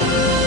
thank you